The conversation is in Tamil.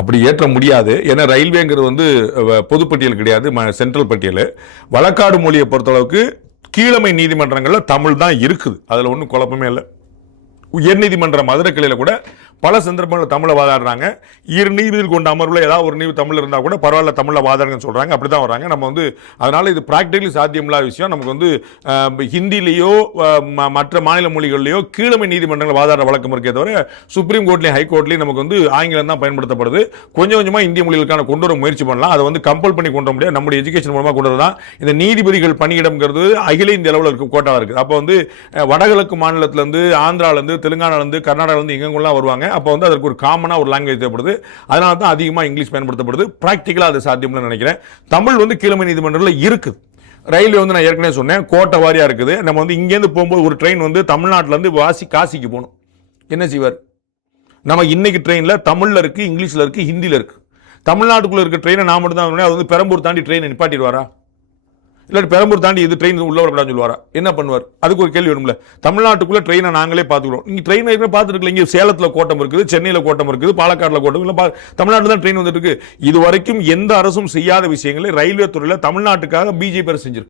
அப்படி ஏற்ற முடியாது. ஏன்னா ரயில்வேங்கிறது வந்து பொதுப்பட்டியல் கிடையாது, சென்ட்ரல் பட்டியல். வழக்காடு மொழியை பொறுத்தளவுக்கு கீழமை நீதிமன்றங்களில் தமிழ் தான் இருக்குது, அதில் ஒன்றும் குழப்பமே இல்லை. உயர்நீதிமன்ற மதுரை கிளையில் கூட பல சந்தர்ப்பங்களில் தமிழை வாதாடுறாங்க. இரு நீதிபதிகள் கொண்ட அமர்வில் ஏதாவது ஒரு நீதி தமிழ் இருந்தால் கூட பரவாயில்ல தமிழில் வாதாடுங்கன்னு சொல்கிறாங்க. அப்படி தான் வராங்க. நம்ம வந்து அதனால் இது ப்ராக்டிகலி சாத்தியமில்லாத விஷயம். நமக்கு வந்து ஹிந்திலேயோ மற்ற மாநில மொழிகள்லையோ கீழமை நீதிமன்றங்கள் வாதாட வழக்கம் இருக்கே தவிர சுப்ரீம் கோர்ட்லேயும் ஹைகோர்ட்லேயும் நமக்கு வந்து ஆங்கிலம் தான் பயன்படுத்தப்படுது. கொஞ்சம் கொஞ்சமாக இந்திய மொழிகளுக்கான கொண்டு வர முயற்சி பண்ணலாம். அதை வந்து கம்பல் பண்ணி கொண்டு வர முடியாது. நம்முடைய எஜுகேஷன் மூலமாக கொண்டு வரதான் இந்த நீதிபதிகள் பணியிடம்ங்கிறது அகில இந்திய அளவில் இருக்கும் கோட்டாக இருக்குது. அப்போ வந்து வடகிழக்கு மாநிலத்திலேருந்து, ஆந்திராவிலேருந்து, தெலுங்கானாலேருந்து, கர்நாடகாவிலேருந்து எங்கெங்கெல்லாம் வருவாங்க. அப்போ வந்து அதற்கு ஒரு காமனாக ஒரு லாங்குவேஜ் தேவைப்படுது. அதனால தான் அதிகமாக இங்கிலீஷ் பயன்படுத்தப்படுது. ப்ராக்டிக்கலாக அது சாத்தியம்னு நினைக்கிறேன். தமிழ் வந்து கீழமை நீதிமன்றத்தில் இருக்குது. ரயில்வே வந்து நான் ஏற்கனவே சொன்னேன் கோட்டை வாரியாக இருக்குது. நம்ம வந்து இங்கேருந்து போகும்போது ஒரு ட்ரெயின் வந்து தமிழ்நாட்டிலேருந்து காசிக்கு போகணும். என்ன செய்வார்? நம்ம இன்னைக்கு ட்ரெயினில் தமிழில் இருக்குது, இங்கிலீஷில் இருக்குது, ஹிந்தியில் இருக்குது. தமிழ்நாட்டுக்குள்ளே இருக்க ட்ரெயினை நான் மட்டும் தான், அது வந்து பெரம்பூர் தாண்டி ட்ரெயினை நிப்பாட்டிடுவாரா? இல்லாட்டி பெரம்பூர் தாண்டி இது ட்ரெயின் உள்ள வரக்கூடாதுன்னு சொல்லுவாரா? என்ன பண்ணுவார்? அதுக்கு ஒரு கேள்வி வேணும்ல. தமிழ்நாட்டுக்குள்ள ட்ரெயினை நாங்களே பார்த்துக்கிறோம். இங்கே ட்ரெயின் பார்த்துருக்கல. இங்கே சேலத்தில் கோட்டம் இருக்குது, சென்னையில் கோட்டம் இருக்குது, பாலக்காட்டில் கோட்டம் இல்லை, தமிழ்நாட்டில் தான் ட்ரெயின் வந்துட்டு இருக்கு. இது வரைக்கும் எந்த அரசும் செய்யாத விஷயங்களை ரயில்வே துறையில் தமிழ்நாட்டுக்காக பிஜேபி அரசு செஞ்சிருக்கு.